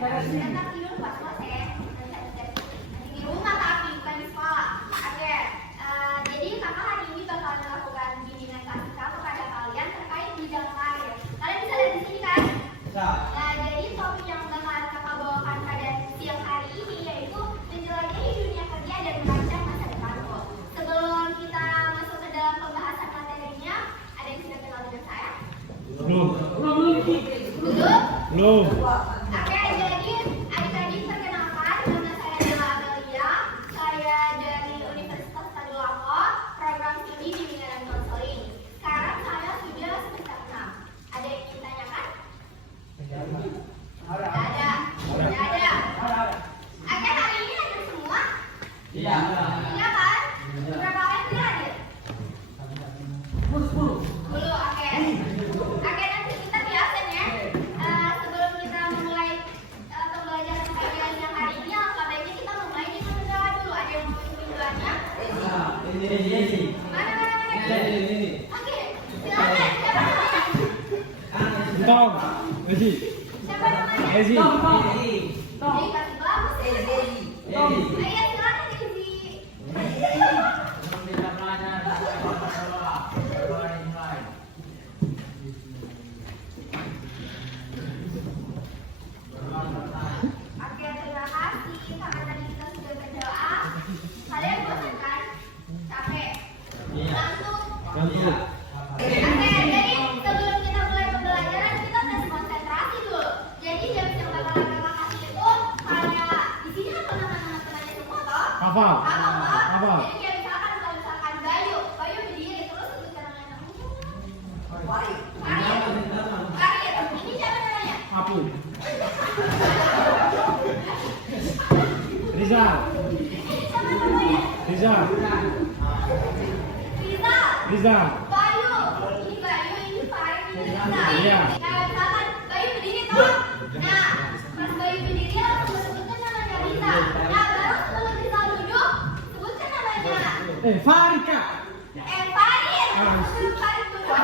tidur pas kelas ya. Nanti di rumah tapi bukan di sekolah. Oke. Jadi kakak hari ini bakal melakukan bimbingan klasika kepada kalian terkait bidang karir. Kalian bisa lihat di sini kan? Bisa. Nah, jadi topik yang bakalan kakak bawakan pada siang hari ini yaitu menjelajahi dunia kerja dan merancang masa depanku. Sebelum kita masuk ke dalam pembahasan materinya, ada yang sudah kenal dengan saya? Belum. Belum? Oke, jadi adik-adik perkenalkan, nama saya adalah Amelia. Saya dari Universitas Tadulako, program studi bimbingan dan konseling. Sekarang saya sudah semester 6. Ada yang ingin tanyakan? Tidak ada. Oke, hari ini hadir semua? Iya. Iya kan? Berapa orang sudah hadir? 10, oke. Oke, nanti kita biasain ya. Sebelum kita memulai pembelajaran kajian yang hari ini, alangkah baiknya kita memulai dengan berdoa dulu. Ada yang mau ikutin doanya? Ini. Mana? Ini. Oke, silakan. Siapa namanya? Tom. Ezi. Siapa namanya? Ezi. Jadi kasih bagus ya. Ayo silakan Ezi. Oke, terima kasih. Karena tadi kita sudah berdoa. Kalian bosan kan? Capek? Langsung. Oke, jadi sebelum kita mulai pembelajaran kita tes konsentrasi dulu. Jadi jam yang bakalan kakak kasih itu kayak di sini apa nama-nama temannya semua toh? Hafal. Hafal toh? Hafal. Jadi kayak misalkan kalau misalkan Bayu berdiri terus sebutkan namanya. Farid. Ini siapa namanya? Apu. Rizal. Ini siapa namanya? Rizal. Rizal. Bayu. Ini Bayu, ini Farid, ini Rizal. Iya. Nah, misalkan Bayu berdiri toh. Nah, pas Bayu berdiri langsung sebutkan namanya Rizal. Nah, baru sebelum Rizal duduk, sebutkan namanya. Farika. Farid. Sebelum Farid duduk,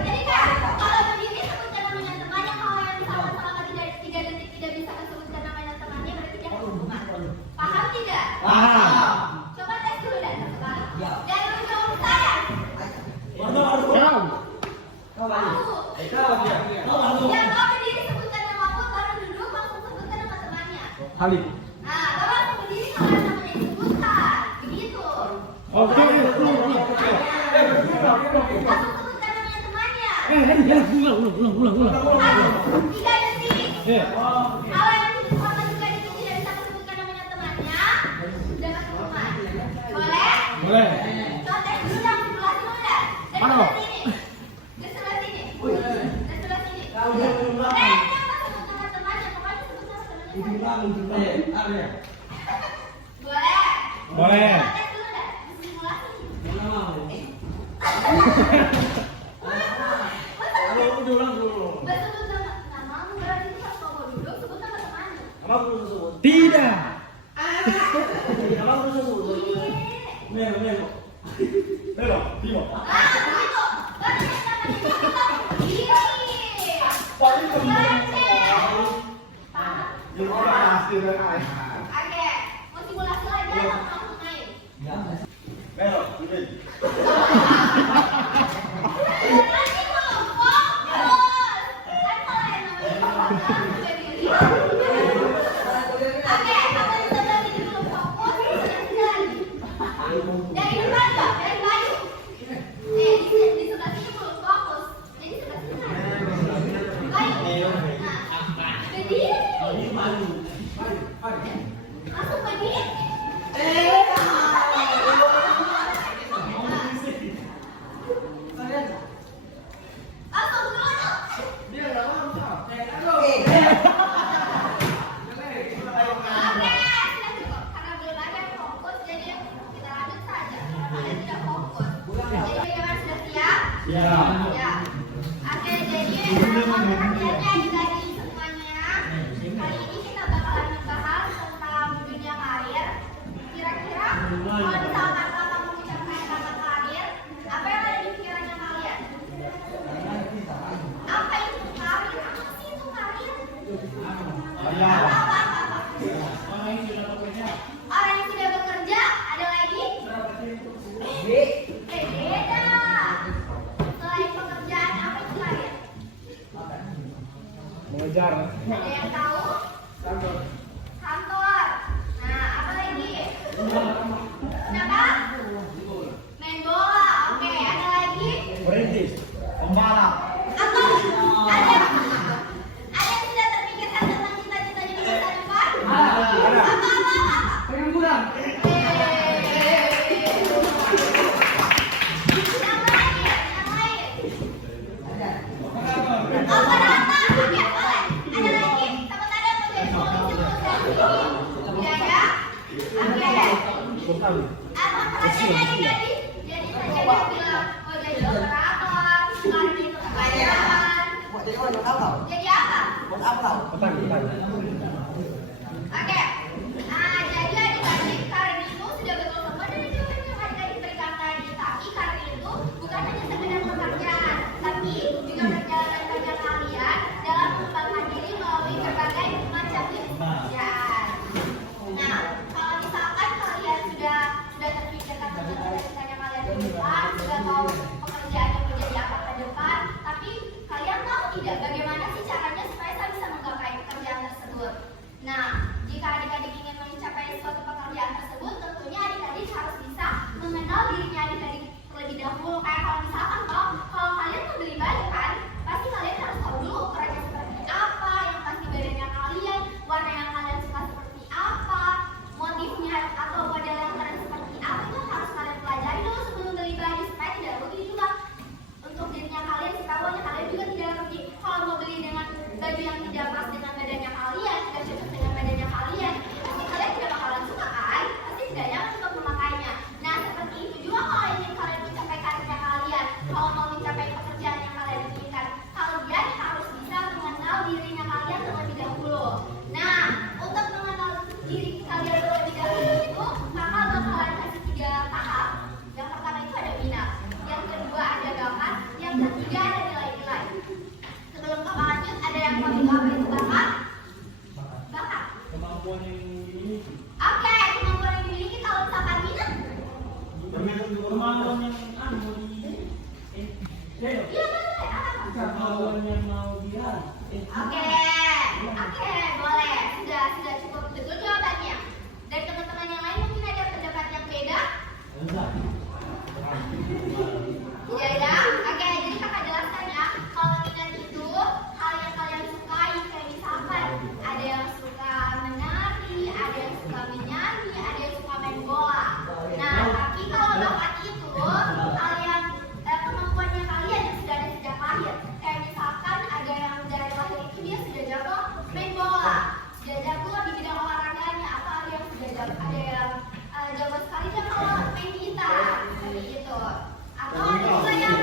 jadi kan kalau berdiri sebutkan namanya temannya. Kalau yang misalkan selama 3 detik tidak bisa sebutkan namanya temannya, berarti dia hukuman. Paham tidak? Paham. Coba tes dulu dan sekali. Ya. Jangan menjawab saya. Kau. Yang kau berdiri sebutkan nama aku, baru duduk langsung sebutkan nama temannya. Halid. Nah, kalau langsung berdiri kalau ada namanya disebutkan, begitu. Oke. Langsung sebutkan namanya temannya. Ulang. 3 detik. Kalau yang selama 3 detik tidak bisa sebutkan namanya temannya, dapat hukuman. Boleh? Boleh. Coba tes dulu yang sebelah dulu dah. Dari Mana? sebelah sini. Dari sebelah sini. Dari sebelah sini. Jangan sebut nama temannya, pokoknya sebut nama temannya. Boleh? Boleh. Coba tes dulu dah. Simulasi. Sebut namamu, berarti itu pas kamu duduk, sebut nama temanmu. Tidak. Begitu. Berarti kata ini. Paham? Oke, mau simulasi lagi atau langsung main? Lagi belum fokus. Kan kalau yang namanya berdiri. Oke, kalau di sebelah sini belum fokus, sini lagi. Dari depan dong, dari Bayu. Di sebelah sini belum fokus. Jadi sebelah sini lagi. Bayu. Nah, berdiri. Langsung berdiri. Langsung duduk. Oke, sudah cukup. Karena belum ada yang fokus, jadi kita lanjut saja. Kalian tidak fokus. Jadi bagaimana, sudah siap? Ya. Ya. Oke, jadi mohon perhatiannya adik-adik semuanya. Kali ini kita bakalan membahas tentang Mengejar. Ada yang tahu? Kantor. Nah, apa lagi? Kenapa? Main bola. Oke, ada lagi? Merintis. Pembalap. Atau ada yang sudah terpikirkan tentang cita-citanya di masa depan? Ada. Apa? Pengangguran. Yang lain? Operator. Oke, boleh. Ada lagi? Takut ada yang mau jadi polisi atau biaya? Oke. Apa pekerjaannya adik-adik? Jadi saja dia bilang mau jadi operator, sekarang itu pelajaran. Jadi apa? Oke. Jadi adik-adik karena itu sudah betul semua dari jawaban yang adik-adik berikan tadi. Tapi karena itu bukan hanya sekedar pekerjaan, tapi juga perjalanan kerja kalian dalam mengembangkan diri melalui berbagai macam jenis pekerjaan. Nah, kalau misalkan kalian sudah terpikirkan tentang cita-citanya kalian ke depan, sudah tahu pekerjaan yang mau jadi apa ke depan, tapi kalian tahu tidak bagaimana sih caranya supaya saya bisa menggapai pekerjaan tersebut? Nah, jika adik-adik ingin mencapai suatu pekerjaan tersebut, tentunya adik-adik harus bisa mengenal dirinya adik-adik terlebih dahulu. Kayak kalau misalkan kalau kalian mau beli baju kan, pasti kalian harus tahu dulu ukurannya seperti apa, yang pasti badannya kalian, warna yang kalian suka seperti apa, motifnya atau model yang kalian seperti apa, itu harus kalian pelajari dulu sebelum beli baju supaya tidak rugi juga untuk dirinya kalian, sekawannya kalian juga tidak rugi. Kalau mau beli dengan baju yang tidak pas dengan badannya kalian, tidak cocok dengan badannya kalian, pasti kalian tidak bakalan suka kan? Pasti tidak nyaman untuk memakainya. Nah, seperti itu juga kalau ingin kalian mencapai karirnya kalian, kalau mau mencapai pekerjaan yang kalian inginkan, kalian harus bisa mengenal dirinya kalian terlebih dahulu. Nah, untuk mengenal diri kalian terlebih dahulu itu, maka bakalan kasih 3 tahap. Yang pertama itu ada minat, yang kedua ada bakat, yang ketiga ada nilai-nilai. Sebelum kakak lanjut, ada yang mau tahu apa itu bakat? Bakat. Kemampuan yang ini. Oke, kemampuan yang dimiliki kalau misalkan minat. Kemampuan yang Iya boleh. Apa? kemampuan yang mau dia. Oke, boleh. Sudah cukup betul jawabannya. Dan teman-teman yang lain mungkin ada pendapat yang beda? Tidak ada? Oke, jadi kakak jelaskan ya. Kalau minat itu hal yang kalian sukai, kayak misalkan ada yang suka menari, ada yang suka menyanyi, ada yang suka main bola. Nah, tapi kalau bakat itu hal yang kemampuannya kalian yang sudah ada sejak lahir. Kayak misalkan ada yang dari lahir itu dia sudah jago main bola, sudah jago di bidang olahraganya, atau ada yang sudah jago, ada yang jago sekali dia kalau main gitar, seperti itu. Atau ada juga yang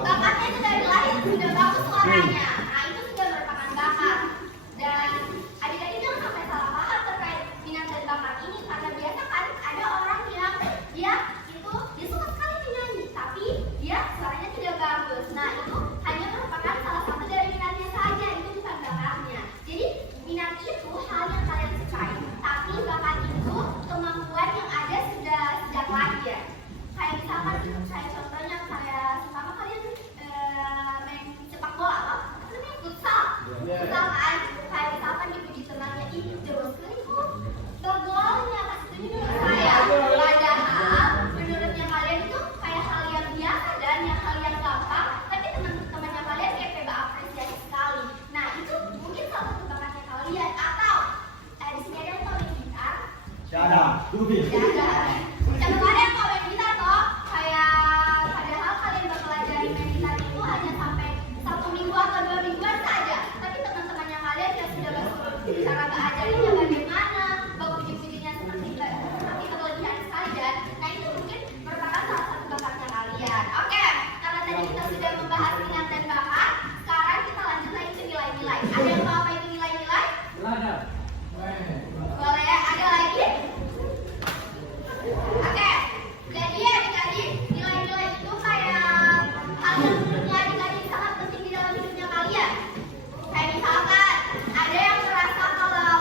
bakatnya itu dari lahir sudah bagus suaranya. Nah, itu sudah merupakan bakat. Dan adik-adik jangan sampai salah paham terkait minat dan bakat ini, karena biasa kan ada orang yang dia suka sekali menyanyi, tapi dia suaranya tidak bagus. Nah, itu hanya merupakan salah satu dari minatnya saja, itu bukan bakatnya. Jadi minat itu hal yang kalian sukai, tapi bakat itu kemampuan yang ada sudah sejak lahir. Kayak misalkan saya contohnya saya sama kalian main sepak bola, apa namanya futsal, kan kayak misalkan dipuji temannya ini jauh sekali kok bergolnya, kasih tunjuk dulu saya. Padahal menurutnya kalian itu kayak hal yang biasa dan hal yang gampang, tapi teman-temannya kalian kayak coba apresiasi sekali. Nah, itu mungkin salah satu bakatnya kalian. Atau di sini ada yang tahu main gitar? Ada. Dubi. Ada. Siapa ada yang tahu main gitar toh? Kayak padahal kalian bakal pelajari main gitar itu hanya sampai 1 minggu atau 2 mingguan saja. Tapi teman-temannya kalian yang sudah cara mengajarinnya bagaimana, puji-pujinya seperti berlebihan sekali, dan nah itu mungkin merupakan salah satu bakatnya kalian. Oke, karena tadi kita sudah membahas minat dan bakat, sekarang kita lanjut lagi ke nilai-nilai. Ada yang tahu apa itu nilai-nilai? Boleh, ada lagi? Oke, jadi adik-adik, nilai-nilai itu kayak hal yang menurutnya adik-adik sangat penting di dalam hidupnya kalian. Kayak misalkan ada yang merasa kalau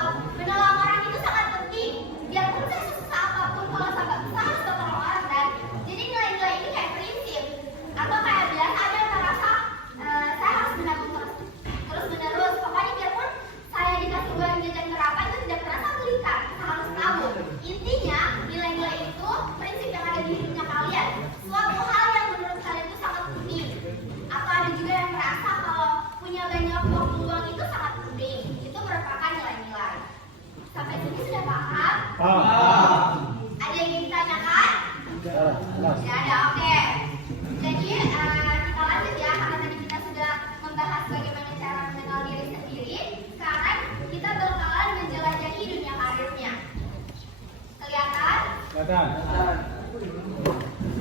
Kelihatan.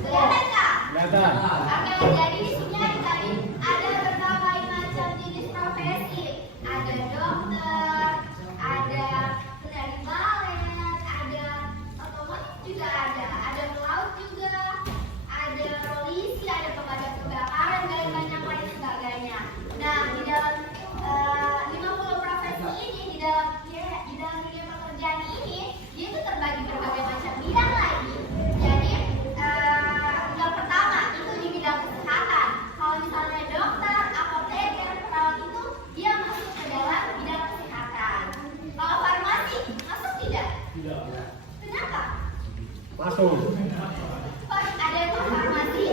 Kelihatan nggak? Kelihatan. Oke, jadi di sini ada berbagai macam jenis profesi. Ada dokter, ada penari balet, ada otomotif juga ada pelaut juga, ada polisi, ada pemadam kebakaran dan banyak lain sebagainya. Nah, di dalam 50 profesi ini, di dalam dunia pekerjaan ini, dia itu terbagi berbagai macam bidang lagi. Jadi yang pertama itu di bidang kesehatan. Kalau misalnya dokter, apoteker, perawat itu dia masuk ke dalam bidang kesehatan. Kalau farmasi masuk tidak? Tidak. Kenapa? Masuk. Ada yang farmasi.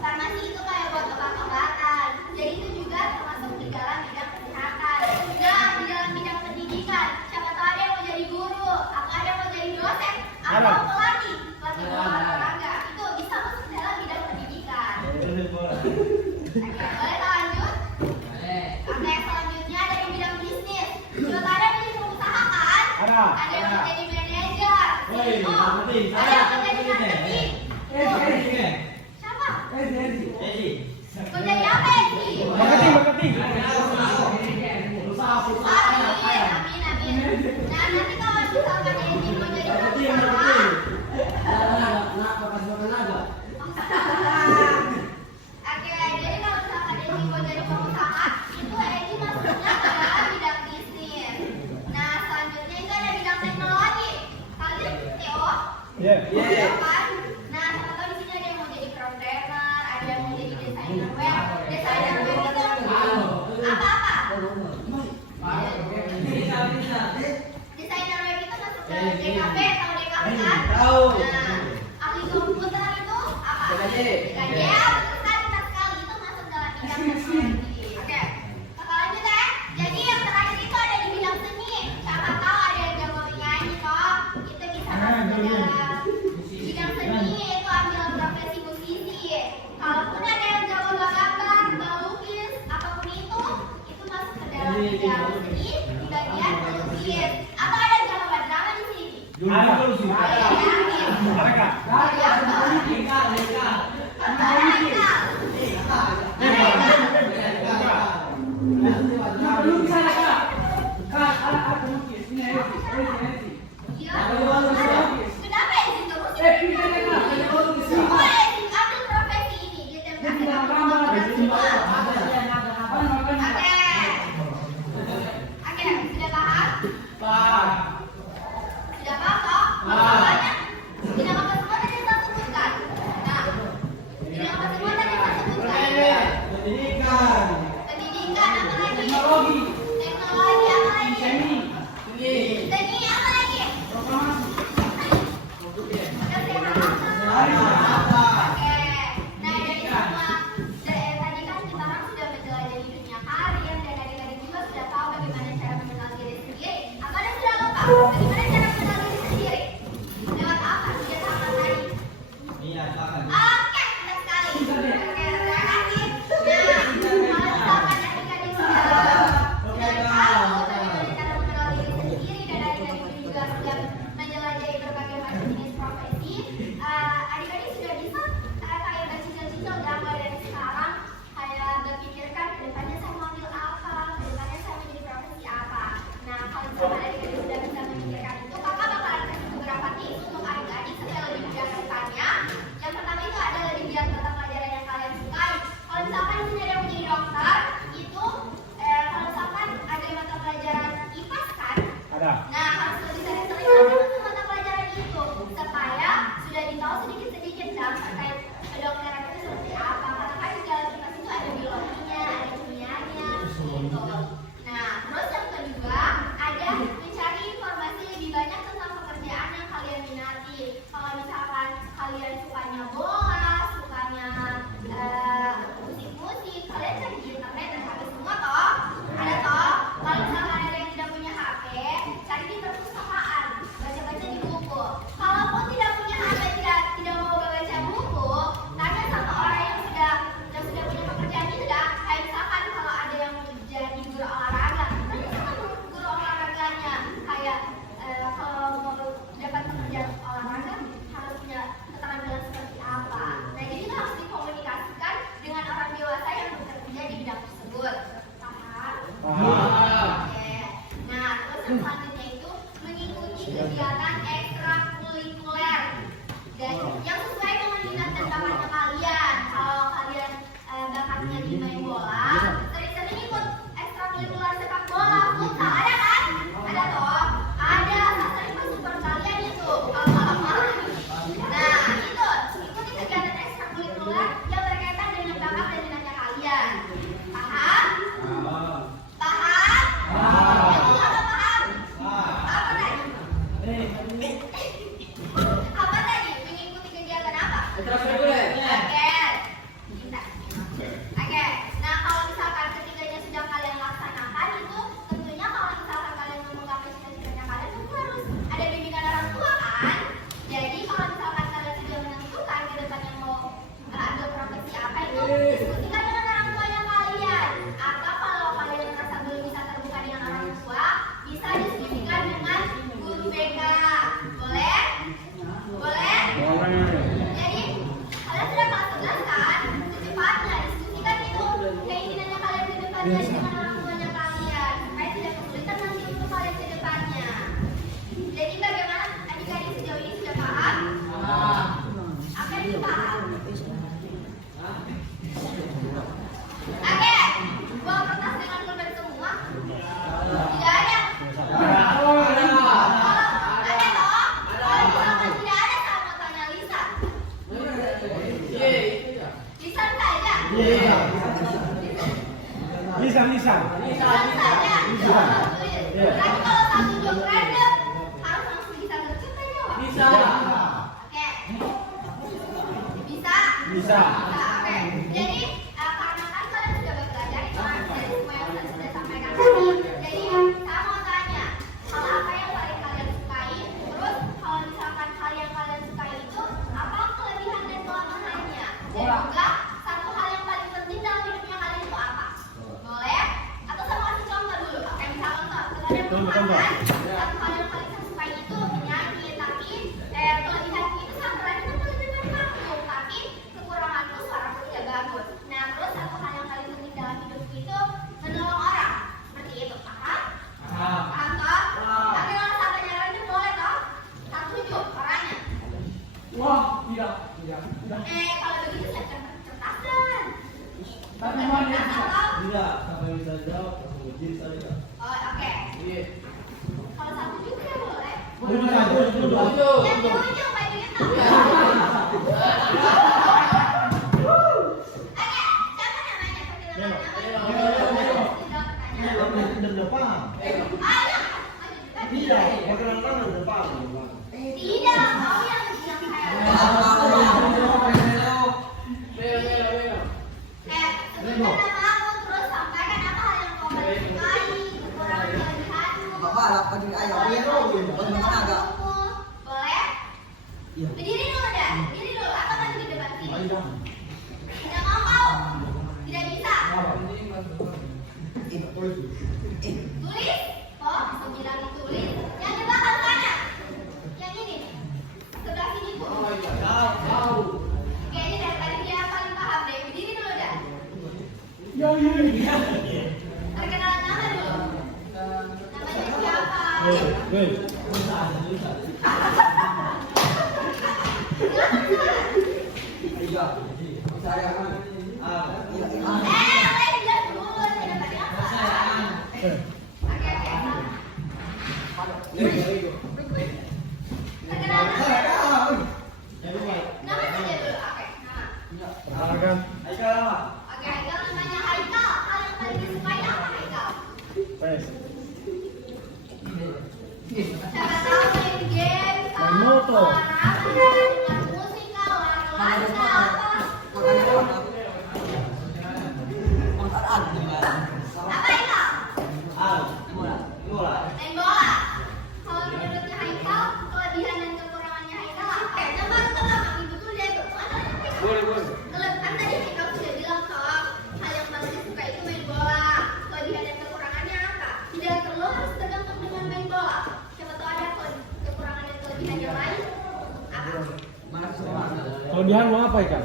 Farmasi itu kayak buat obat-obatan. Jadi itu juga termasuk di dalam bidang kesehatan. Nah, di dalam bidang pendidikan, siapa tahu ada yang mau jadi guru, atau ada yang mau jadi dosen, atau pelatih olahraga. Itu bisa masuk dalam bidang pendidikan. Oke, boleh lanjut? Oke, selanjutnya ada di bidang bisnis. Siapa tahu ada yang menjadi pengusaha kan? Ada yang mau jadi manajer, CEO, ada yang mau jadi marketing. Siapa? Mau jadi apa sih? Marketing. Amin. Nah, nanti kalau misalkan Edi mau jadi pengusaha, oke, jadi kalau misalkan Edi mau jadi pengusaha, itu Edi masuknya ke dalam bidang bisnis. Nah, selanjutnya itu ada bidang teknologi. Kalian TO? Iya kan? Nah, sama tahu di sini ada yang mau jadi programmer, ada yang mau jadi desainer web. Desainer web itu apa-apa? Desainer web itu masuk ke DKV, tahu DKV kan? Nah, ahli komputer itu apa? DKJ. Benar sekali, itu masuk dalam bidang teknologi. Oke, kita lanjut ya. Jadi yang terakhir itu ada di bidang seni. Siapa tahu ada yang jago menyanyi kok. Itu bisa masuk ke dalam bidang seni, itu ambil profesi musisi. Kalaupun ada yang jago gambar, melukis, apapun itu masuk ke dalam bidang seni di bagian melukis. Atau ada yang jago berdrama di sini? Ada. Kenapa ya sih kamu? Semua ambil profesi ini, dia Oke, sudah paham? Sudah paham toh? Masalahnya tidak apa semua tadi saya sebutkan. Nah, tidak apa semua tadi saya sebutkan. Pendidikan apa lagi? Teknologi apa lagi? Seni apa lagi? selanjutnya itu mengikuti kegiatan ekstrakurikuler dan yang sesuai dengan minat dan bakatnya kalian. Kalau kalian bakatnya di main bola, sering-sering ikut ekstrakurikuler sepak bola, futsal, ada kan? Ada toh? Ada, sering super kalian itu. Nah, itu ikuti kegiatan ekstrakurikuler yang berkaitan dengan bakat dan minatnya kalian. Paham? Paham? Apa paham? Apa tadi? Apa tadi? Mengikuti kegiatan apa? Ekstrakurikuler. Oke. Pintar. Oke. Nah, kalau misalkan ketiganya sudah kalian laksanakan itu, tentunya kalau misalkan kalian mau menggapai cita-citanya kalian tentu harus ada bimbingan orang tua kan? Jadi kalau misalkan kalian sudah menentukan ke depannya mau ambil profesi apa itu, diskusikan dengan orang tuanya kalian. Atau kalau kalian merasa belum bisa terbuka dengan orang tua, bisa diskusikan dengan guru BK. Boleh? Boleh? Jadi kalian sudah kelas 11 kan? Secepatnya diskusikan itu keinginannya kalian ke depannya dengan orang tuanya kalian supaya tidak kesulitan nanti untuk kalian ke depannya. Jadi bagaimana adik-adik sejauh ini sudah paham? Apa yang dipaham? Oke, bawa kertas dengan pulpen semua? Tidak ada? Ada toh? Kalau misalkan tidak ada, saya mau tanya Lisa. Lisa saja? Lisan. Lisan saja? Tapi kalau satu job random, harus langsung bisa tercipta jawab? Bisa. Oke. Bisa? Bisa. Oke. Jadi, karena kan kalian sudah belajar itu kan dari semua yang sudah sampaikan tadi. Jadi, saya mau tanya, hal apa yang paling kalian sukai? Terus, kalau misalkan hal yang kalian sukai itu, apa kelebihan dan kelemahannya? Dan juga, satu hal yang paling penting dalam hidupnya kalian itu apa? Boleh? Atau saya mau kasih contoh dulu? Oke, misalkan kalian mengatakan satu hal yang paling saya sukai itu menyanyi, tapi kelebihan itu sama berarti kan kelebihan kamu, tapi kekuranganku suaraku tidak bagus. Nah, terus satu hal yang paling penting dalam hidupku itu menolong orang, seperti itu. Paham? Paham toh? Tapi kalau sampai nyaranin itu boleh toh? Satu job orangnya. Wah, tidak. Kalau begitu saya ceritakan. Tapi mau dia bisa. Tidak, sampai bisa jawab, langsung uji saja. Oh, oke. Kalau satu juga boleh. Dulu. Yang di ujung Pak Yunito. Oke, siapa namanya? Perkenalkan namanya. Depan. Ayo. Tidak, perkenalkan depan. Tidak, mau yang bilang saya. Sebutkan namamu, terus sampaikan apa hal yang kau paling sukai, kekurangan kelebihanmu. Boleh? Berdiri dulu dah, berdiri dulu. Atau maju di depan sini. Tidak mau kau? Tidak bisa. Tulis. Oh, bilang ditulis. Yang di belakang sana. Yang ini. Sebelah sini bu. Oke, ini dari tadi dia paling paham deh. Berdiri dulu dah. Perkenalan nama dulu. Namanya siapa? Boleh bilang dulu. Tidak tadi apa? Oke. Perkenalan nama. Nama saja dulu. Oke, nama. Oke, Haikal namanya Haikal. Hal yang paling disukai apa Haikal? Siapa tahu main game, Main motor. olahraga, dengan musik, olahraga apa? Apa Haikal? Main bola. Kalau menurutnya Haikal, kelebihan dan kekurangannya Haikal apa? Coba kami betul dia itu. Kan tadi Haikal sudah bilang soal hal yang paling disuka itu main bola. Kelebihan dan kekurangannya apa? Tidak perlu harus tergantung dengan main bola. Siapa tahu ada kekurangan dan kelebihan yang lain. Apa? Kelebihan mau apa ikan?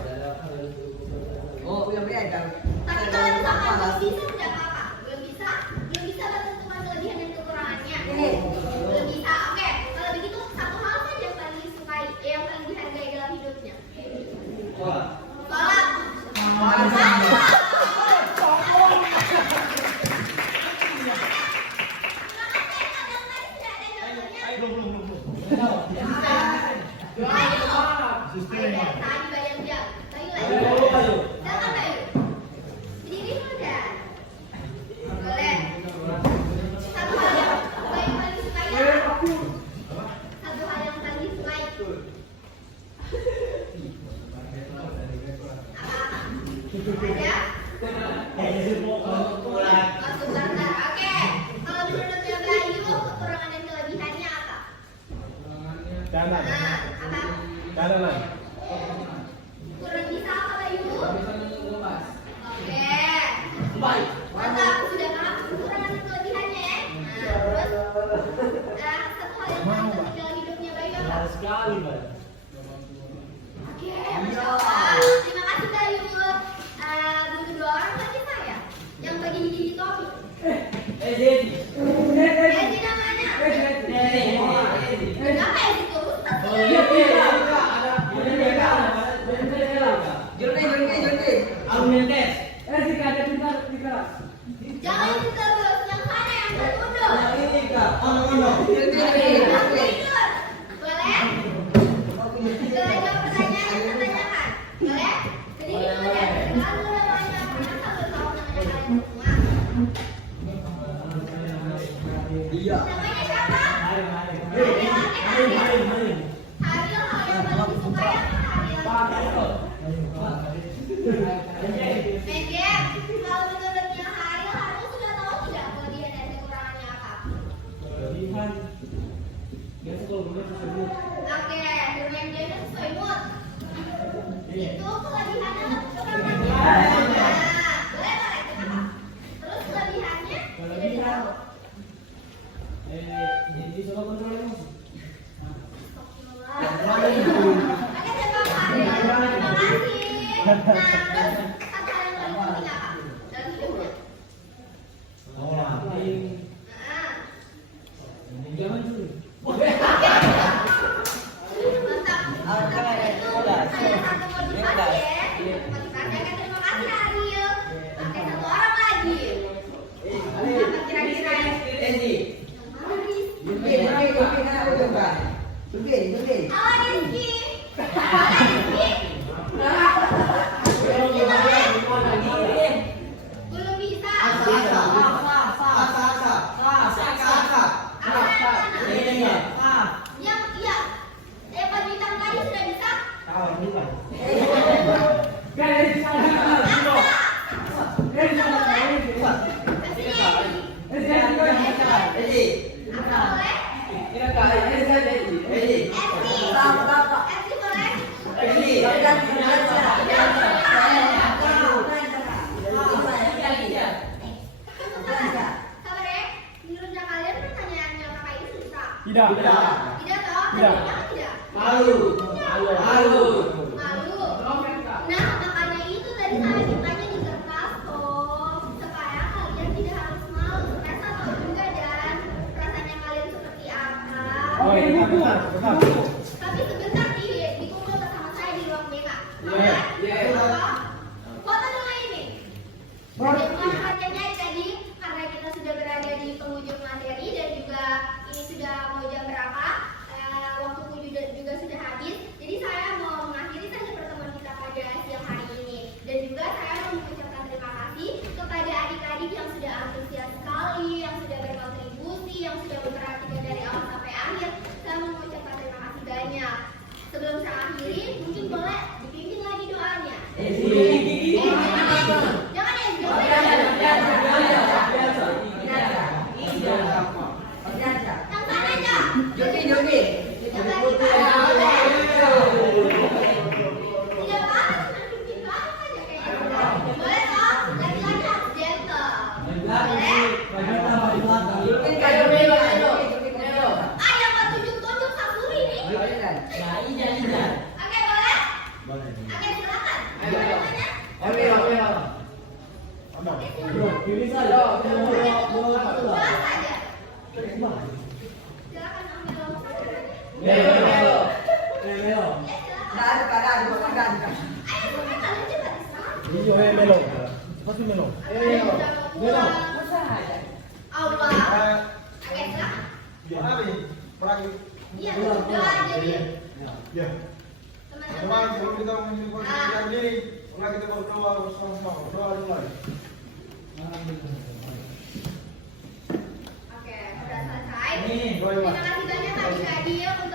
Tapi kalau misalkan belum bisa tidak apa-apa. Belum bisa tentukan kelebihan dan kekurangannya. Satu hal yang paling penting dalam hidupnya bayi apa? Sekali, Pak. Oke, Masya Allah. Terima kasih Bayu. Butuh dua orang lagi saya yang bagi gigi Tommy. Edi. Edi namanya. Kenapa Edi terus? Jangan itu terus, yang mana yang tertuduh? Boleh? Boleh jawab pertanyaan yang ditanyakan? Boleh? Jadi gitu ya. Lalu namanya pernah selalu tahu namanya kalian semua. Namanya siapa? Haril, Haril yang paling disukai apa Haril? Main game. Kalau menurutnya Haril sudah tahu tidak kelebihan dan kekurangannya apa? Oke, bermain game sesuai mood. Itu kelebihannya atau kekurangannya? Boleh. Kenapa? Terus kelebihannya? Tidak tahu. Oke, jawab Haril. Terima kasih. Nah, terus satu hal yang paling penting apa dalam hidupnya? Mantap. Itu saya satu motivasi ya. Motivasi. Oke, terima kasih Haril. Oke, satu orang lagi. Apa kira-kira ya? Halo Rizky. Belum bisa. Yang iya. Evan bintang tadi sudah bisa. Tidak. Tidak toh? Tidak. Tidak. Malu. Nah, makanya itu tadi saya mintanya di kertas toh, supaya kalian tidak harus malu. Saya tahu juga dan perasaannya kalian seperti apa. Benar. Tapi sebentar dikumpul bersama saya di ruang BK. Foto dulu ini. Manfaatnya tadi karena kita sudah berada di penghujung materi dan juga ini sudah mau jam berapa, waktuku juga sudah habis. Jadi saya mau mengakhiri saja pertemuan kita pada siang hari ini dan juga saya mau mengucapkan terima kasih kepada adik-adik yang sudah antusias sekali, yang sudah berkontribusi, yang sudah memperhatikan dari awal sampai akhir. Saya mau mengucapkan terima kasih banyak. Sebelum saya akhiri, mungkin boleh dipimpin lagi doanya. Jangan yang sana aja. Jogi. Tidak apa-apa, pimpin banget aja kayaknya. Boleh toh? Lagi-lagi harus gentle. Boleh? Yang mau tunjuk-tunjuk Sasuri nih. Oke, boleh? Oke, silakan. Namanya? Pilih saja. Jelas saja. Silakan ambil nomor satu. Ya, silakan. Ayo, sampai kalian juga diserang. Melo. Pasti Melo. Allah. Oke, silakan. Iya, doa jadi teman-teman. Oke, sudah selesai. Terima kasih banyak adik-adik untuk